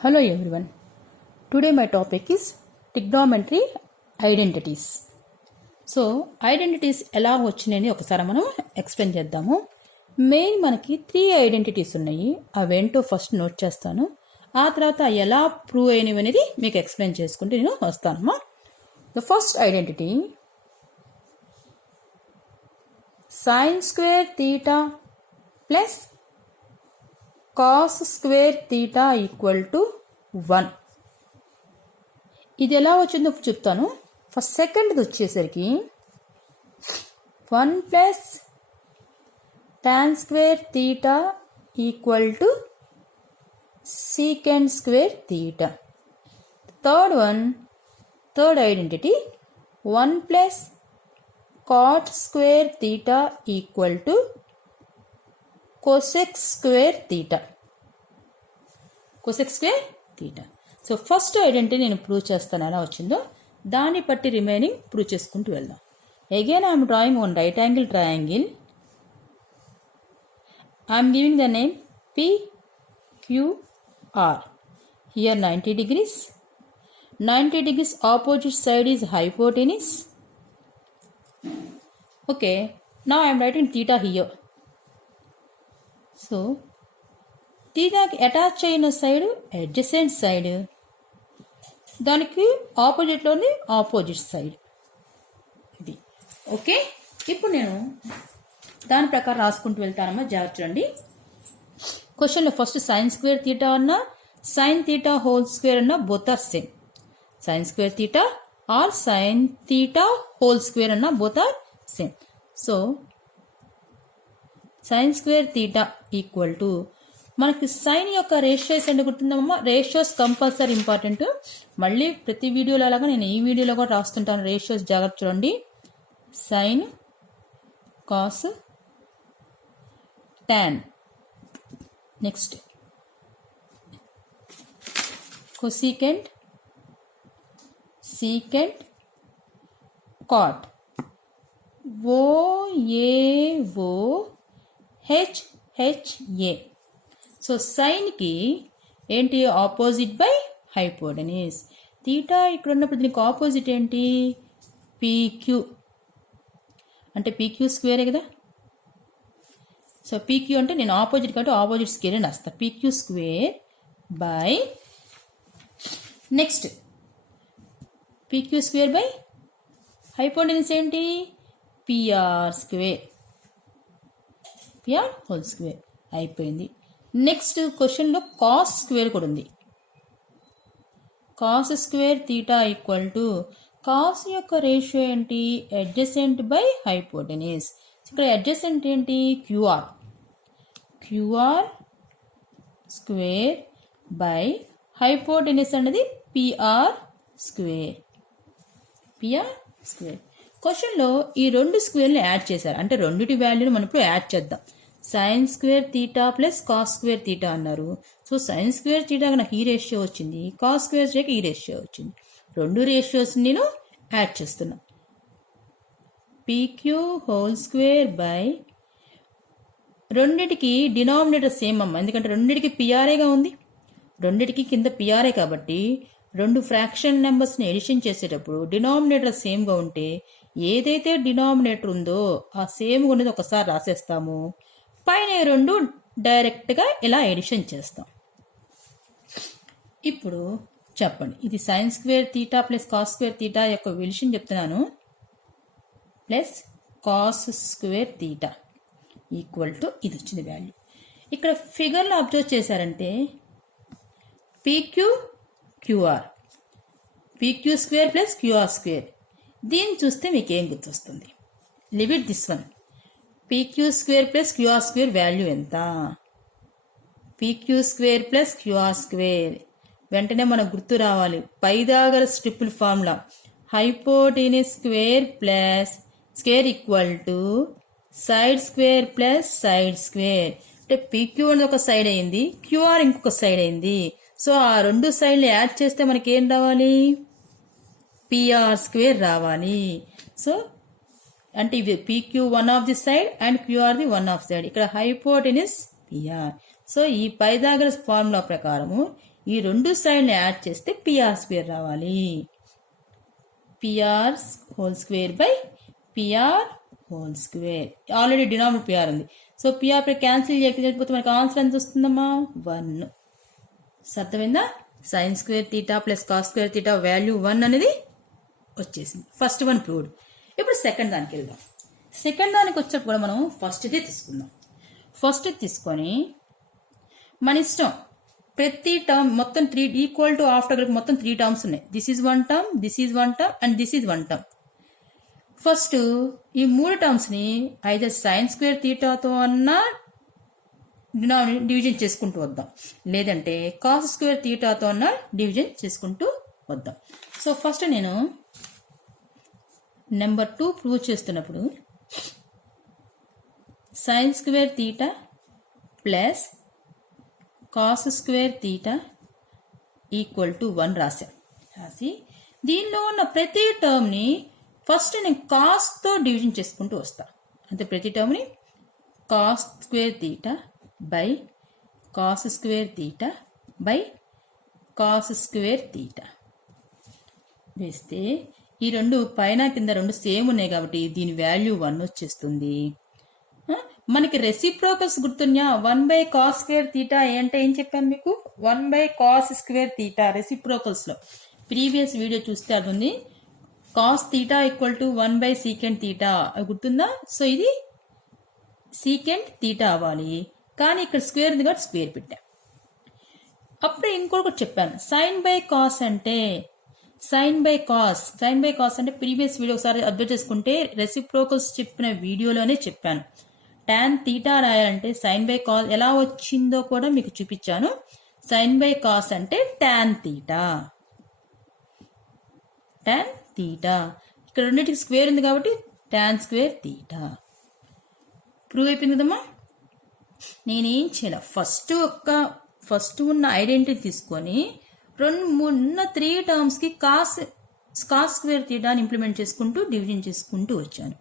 Hello everyone. Today my topic is trigonometry identities. So identities ఎలా వచ్చినాయని ఒకసారి మనం ఎక్స్ప్లెయిన్ చేద్దాము. మెయిన్ మనకి 3 ఐడెంటిటీస్ ఉన్నాయి. అవేంటో ఫస్ట్ నోట్ చేస్తాను. ఆ తర్వాత ఎలా ప్రూవ్ అయినవి అనేది మీకు ఎక్స్ప్లెయిన్ చేసుకుంటూ నేను వస్తానమ్మా. The first identity sign square theta plus cos square theta equal to 1. ఇది ఎలా వచ్చిందో చెప్తాను. ఫస్ట్ సెకండ్ది వచ్చేసరికి 1 plus tan square theta equal to secant square theta. Third identity 1 plus cot square theta equal to cosec square theta. cosec square theta. So first identity నేను prove చేస్తాను ఎలా వచ్చిందో, దాన్ని బట్టి రిమైనింగ్ ప్రూవ్ చేసుకుంటూ వెళ్దాం. Again I'm drawing one right angle triangle. I'm giving the name PQR. Here 90 degrees. 90 degrees opposite side is hypotenuse. Okay, now I am writing theta here. So తీటాకి attach అయిన side adjacent side, దానికి ఆపోజిట్లోని opposite side ఇది. Okay, ఇప్పుడు నేను దాని ప్రకారం రాసుకుంటూ వెళ్తానమ్మా. జాగ్రత్త చూడండి. క్వశ్చన్లో ఫస్ట్ సైన్ స్క్వేర్ తీటా అన్నా సైన్ తీటా హోల్ స్క్వేర్ అన్నా both are same. Sine square theta or sine theta whole square అన్నా both are same. So sine square theta equal to మనకి సైన్ యొక్క రేషియోస్ ఎందుకు గుర్తుందమ్మా. Ratios compulsory important. మళ్ళీ ప్రతి వీడియోలో అలాగా నేను ఈ వీడియోలో కూడా రాస్తుంటాను రేషియోస్. జాగ్రత్త చూడండి. Sine cos tan, next cosecant secant cot, ఓ HHA. సో సైన్కి ఏంటి ఆపోజిట్ బై హైపోటెన్యూస్. తీటా ఇక్కడ ఉన్నప్పుడు దీనికి ఆపోజిట్ ఏంటి PQ, అంటే PQ స్క్వేరే కదా. సో PQ అంటే నేను ఆపోజిట్ కాబట్టి ఆపోజిట్ స్క్వేర్ అని వస్తా. PQ square by next PQ square by hypotenuse ఏంటి PR square, PR whole square అయిపోయింది. నెక్స్ట్ క్వశ్చన్లో కాస్ స్క్వేర్ కూడా ఉంది. Cos square theta equal to cos యొక్క రేషియో ఏంటి అడ్జసెంట్ బై హైపోటెన్యూస్. ఇక్కడ అడ్జసెంట్ ఏంటి QR స్క్వేర్ బై హైపోటెన్యూస్ అనేది PR స్క్వేర్. క్వశ్చన్లో ఈ రెండు స్క్వేర్ని యాడ్ చేశారు, అంటే రెండిటి వాల్యూని మనం ఇప్పుడు యాడ్ చేద్దాం. Sign square theta plus cos square theta అన్నారు. సో సైన్ స్క్వేర్ తీటాకి నాకు ఈ రేషియో వచ్చింది, కాస్ స్క్వేర్ తీటాకి ఈ రేషియో వచ్చింది. రెండు రేషియోస్ నేను యాడ్ చేస్తున్నా. PQ హోల్ స్క్వేర్ బై రెండిటికి డినామినేటర్ సేమ్ అమ్మ, ఎందుకంటే రెండిటికి పిఆర్ఏగా ఉంది. రెండిటికి కింద పిఆర్ఏ కాబట్టి రెండు ఫ్రాక్షన్ నెంబర్స్ని ఎడిషన్ చేసేటప్పుడు డినామినేటర్ సేమ్గా ఉంటే ఏదైతే డినామినేటర్ ఉందో ఆ సేమ్గా ఉన్నది ఒకసారి రాసేస్తాము, పైన రెండు డైరెక్ట్గా ఇలా ఎడిషన్ చేస్తాం. ఇప్పుడు చెప్పండి, ఇది sine square theta plus cos square theta యొక్క విలుషన్ చెప్తున్నాను, plus cos square theta equal to ఇది వచ్చింది వాల్యూ. ఇక్కడ ఫిగర్లో అబ్జర్వ్ చేశారంటే PQ square plus QR square. దీన్ని చూస్తే మీకు ఏం గుర్తొస్తుంది? Leave it this one. PQ square plus QR square value ఎంత? PQ square plus QR square. వెంటనే మనకు గుర్తు రావాలి Pythagoras triple formula. Hypotenuse square plus square equal to side square plus side square. అంటే PQ అనేది ఒక సైడ్ అయింది, QR ఇంకొక సైడ్ అయింది. సో ఆ రెండు సైడ్లు యాడ్ చేస్తే మనకి ఏం రావాలి? PR స్క్వేర్ రావాలి. సో అంటే ఇవి PQ one of the side and QR the one of side. ఇక్కడ హైపోటెన్యూస్ PR. సో ఈ పైథాగరస్ ఫార్ములా ప్రకారము ఈ రెండు సైడ్ని యాడ్ చేస్తే పిఆర్ స్క్వేర్ రావాలి. PR whole square by PR whole square. Already denominator PR ఉంది. సో పిఆర్ పై cancel చేయకపోతే మనకి ఆన్సర్ ఎంత వస్తుందమ్మా? 1. అర్థమైందా? Sign square theta plus cos square theta value 1 అనేది వచ్చేసింది. First one proved. ఇప్పుడు సెకండ్ దానికి వెళ్దాం. సెకండ్ దానికి వచ్చేప్పుడు కూడా మనం ఫస్ట్దే తీసుకుందాం. ఫస్ట్ తీసుకొని మన ఇష్టం ప్రతి టర్మ్ మొత్తం 3 ఈక్వల్ టు ఆఫ్టర్ మొత్తం 3 టర్మ్స్ ఉన్నాయి. This is 1 term, this is 1 term and this is 1 term. First ఈ 3 టర్మ్స్ని ఐదర్ సైన్ స్క్వేర్ తీటాతో అన్నా డివిజన్ చేసుకుంటూ వద్దాం, లేదంటే కాస్ స్క్వేర్ తీటాతో అన్నా డివిజన్ చేసుకుంటూ వద్దాం. సో ఫస్ట్ నేను నెంబర్ 2 ప్రూవ్ చేస్తున్నప్పుడు sign square theta plus cos square theta equal to 1 రాసి దీనిలో ఉన్న ప్రతి టర్మ్ని ఫస్ట్ నేను కాస్తో డివిజన్ చేసుకుంటూ వస్తా. అంటే ప్రతి టర్మ్ని cos square theta by cos square theta by cos square theta వేస్తే ఈ రెండు పైన కింద రెండు సేమ్ ఉన్నాయి కాబట్టి దీని వాల్యూ 1 వచ్చేస్తుంది. మనకి రెసిప్రోకల్స్ గుర్తున్నా 1 బై కాస్ స్క్వేర్ తీటా అంటే ఏం చెప్పాను మీకు? 1 బై కాస్ స్క్వేర్ తీటా రెసిప్రోకల్స్లో ప్రీవియస్ వీడియో చూస్తే అది ఉంది. Cos theta equal to 1 by secant theta గుర్తుందా? సో ఇది సీకెంట్ తీటా అవ్వాలి, కానీ ఇక్కడ స్క్వేర్ ఉంది కాబట్టి స్క్వేర్ పెట్టా. అప్పుడే ఇంకొకటి చెప్పాను, సైన్ బై కాస్ అంటే సైన్ బై కాస్ అంటే ప్రీవియస్ వీడియో ఒకసారి అబ్జర్వ్ చేసుకుంటే రెసిప్రోకల్స్ చెప్పిన వీడియోలోనే చెప్పాను. టాన్ తీటా రాయాలంటే సైన్ బై కాస్ ఎలా వచ్చిందో కూడా మీకు చూపించాను. సైన్ బై కాస్ అంటే టాన్ తీటా. ఇక్కడ రెండింటికి స్క్వేర్ ఉంది కాబట్టి టాన్ స్క్వేర్ తీటా. ప్రూవ్ అయిపోయింది కదమ్మా. నేనేం చేయాలి, ఫస్ట్ ఉన్న ఐడెంటిటీ తీసుకొని ఉన్న 3 టర్మ్స్కి కాస్ స్క్వేర్ తీటాని ఇంప్లిమెంట్ చేసుకుంటూ డివిజన్ చేసుకుంటూ వచ్చాను.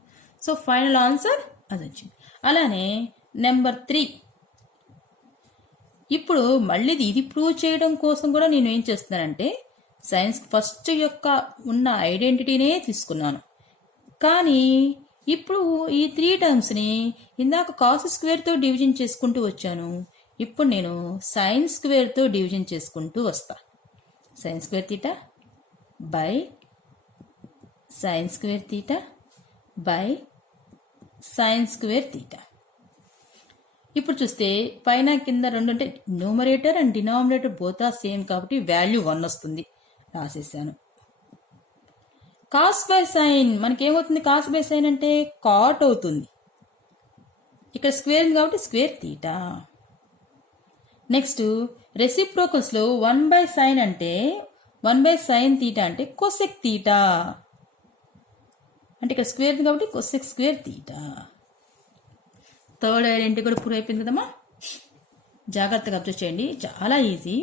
సో ఫైనల్ ఆన్సర్ అది వచ్చింది. అలానే నెంబర్ 3 ఇప్పుడు మళ్ళీ ఇది ప్రూవ్ చేయడం కోసం కూడా నేను ఏం చేస్తున్నానంటే సైన్స్ ఫస్ట్ యొక్క ఉన్న ఐడెంటిటీనే తీసుకున్నాను, కానీ ఇప్పుడు ఈ 3 టర్మ్స్ని ఇందాక కాస్ స్క్వేర్తో డివిజన్ చేసుకుంటూ వచ్చాను. ఇప్పుడు నేను సైన్ స్క్వేర్తో డివిజన్ చేసుకుంటూ వస్తా. Sine square theta by sine square theta by sine square theta. ఇప్పుడు చూస్తే పైన కింద రెండు అంటే numerator and denominator both are same కాబట్టి వాల్యూ 1 వస్తుంది, రాసేసాను. కాస్ బై సైన్ మనకేమవుతుంది? కాస్ బై సైన్ అంటే కాట్ అవుతుంది. ఇక్కడ స్క్వేర్ ఉంది కాబట్టి స్క్వేర్ తీటా. నెక్స్ట్ రెసిప్రోకల్స్లో 1 బై సైన్ అంటే 1 బై సైన్ తీటా అంటే కొసెక్ తీటా. అంటే ఇక్కడ స్క్వేర్ ఉంది కాబట్టి cosec square theta. Third identity కూడా ప్రూవ్ అయిపోయింది కదమ్మా. జాగ్రత్తగా అబ్జర్వ్ చేయండి, చాలా ఈజీ.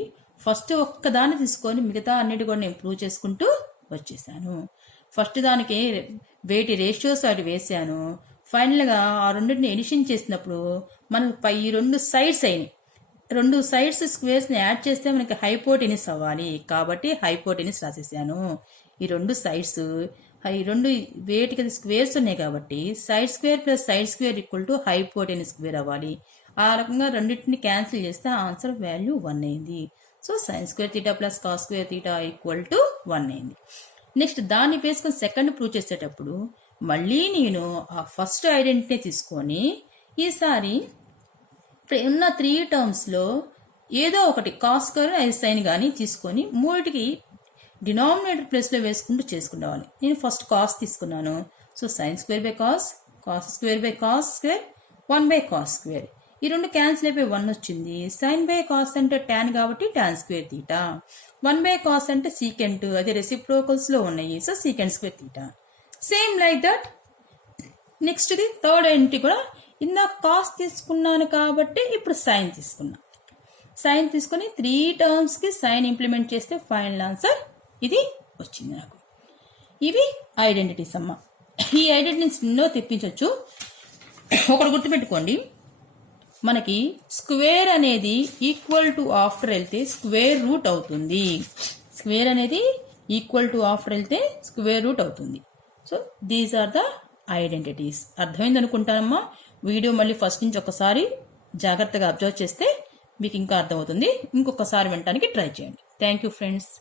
ఫస్ట్ ఒక్కదాన్ని తీసుకొని మిగతా అన్నిటి కూడా నేను ప్రూవ్ చేసుకుంటూ వచ్చేసాను. ఫస్ట్ దానికి వేటి రేషియోస్ అటు వేసాను. ఫైనల్గా ఆ రెండింటిని ఎడిషన్ చేసినప్పుడు మనకు ఈ 2 సైడ్స్ అయినాయి. 2 సైడ్స్ స్క్వేర్స్ని యాడ్ చేస్తే మనకి హైపోటెనిస్ అవ్వాలి కాబట్టి హైపోటెనిస్ రాసేసాను. ఈ 2 సైడ్స్ ఈ 2 వేటికి స్క్వేర్స్ ఉన్నాయి కాబట్టి side square plus side square equal to hypotenuse square అవ్వాలి. ఆ రకంగా రెండింటిని క్యాన్సిల్ చేస్తే ఆన్సర్ వాల్యూ 1 అయింది. So sine square theta plus cos square theta equal to 1 అయింది. నెక్స్ట్ దాన్ని వేసుకొని సెకండ్ ప్రూవ్ చేసేటప్పుడు మళ్ళీ నేను ఆ ఫస్ట్ ఐడెంటిటీ తీసుకొని ఈసారి ఉన్న 3 టర్మ్స్లో ఏదో ఒకటి కాస్ స్క్వేర్ సైన్ కానీ తీసుకొని 3టికి డినామినేటర్ ప్లేస్లో వేసుకుంటూ చేసుకుంటావాలి. నేను ఫస్ట్ కాస్ తీసుకున్నాను. So sine square by cos, cos square by cos square, 1 by cos square. ఈ 2 క్యాన్సిల్ అయిపోయి 1 వచ్చింది. సైన్ బై కాస్ అంటే టాన్ కాబట్టి tan square theta. 1 by cos అంటే సీకెంట్, అది రెసిప్రోకల్స్లో ఉన్నాయి. So secant square theta. Same like that నెక్స్ట్ది థర్డ్ ఐడెంటిటీ కూడా ఇందాక కాస్ తీసుకున్నాను కాబట్టి ఇప్పుడు సైన్ తీసుకున్నా. సైన్ తీసుకుని 3 టర్మ్స్కి సైన్ ఇంప్లిమెంట్ చేస్తే ఫైనల్ ఆన్సర్ ఇది వచ్చింది నాకు. ఇవి ఐడెంటిటీస్ అమ్మ. ఈ ఐడెంటిటీస్ ఎన్నో తెప్పించవచ్చు. ఒకటి గుర్తుపెట్టుకోండి, మనకి స్క్వేర్ అనేది ఈక్వల్ టు ఆఫ్టర్ వెళ్తే స్క్వేర్ రూట్ అవుతుంది. స్క్వేర్ అనేది ఈక్వల్ టు ఆఫ్టర్ వెళ్తే స్క్వేర్ రూట్ అవుతుంది. So these are the identities. అర్థమైంది అనుకుంటానమ్మా. వీడియో మళ్ళీ ఫస్ట్ నుంచి ఒకసారి జాగ్రత్తగా అబ్జర్వ్ చేస్తే మీకు ఇంకా అర్థమవుతుంది. ఇంకొకసారి వినడానికి ట్రై చేయండి. Thank you friends.